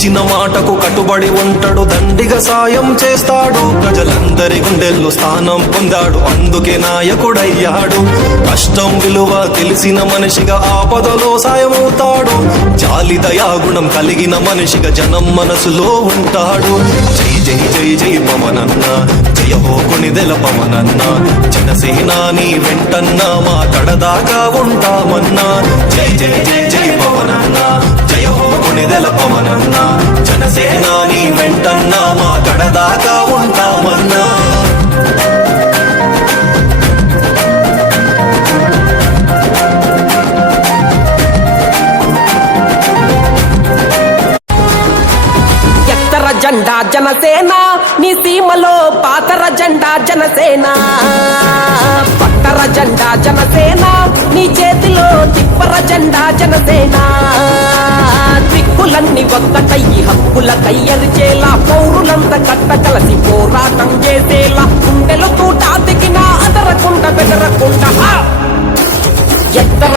ఇచ్చిన మాటకు కట్టుబడి ఉంటాడు, దండిగా సాయం చేస్తాడు. ప్రజలందరి గుండెల్లో స్థానం పొందాడు, అందుకే నాయకుడయ్యాడు. కష్టం విలువ తెలిసిన మనిషిగా ఆపదలో సాయమవుతాడు. జాలి దయాగుణం కలిగిన మనిషిగా జనం మనసులో ఉంటాడు. జై జై జై జై పవనన్న, జయ హో కొనిదెల పవనన్న. జనసేనాని వెంటన్నా మా కడదాకా ఉంటామన్నా. జై జై జై జై పవనన్న, జయ హో కొనిదెల పవనన్న. జనసేనాని వెంటన్నా మా కడదాకా ఉంటామన్నా. జెండా జనసేన నీ సీమలో పాతర జెండా జనసేన, పట్టర జెండా జనసేన నీ చేతిలో తిప్పర జెండా జనసేన. దిక్కులన్నీ ఒక్కటయ్యి హక్కుల కయ్యరిచేలా, పౌరులంతా కట్ట కలసి పోరాటం చేసేలా, గుండెలు తూట దిగినా అదరకుండా బెదరకుండా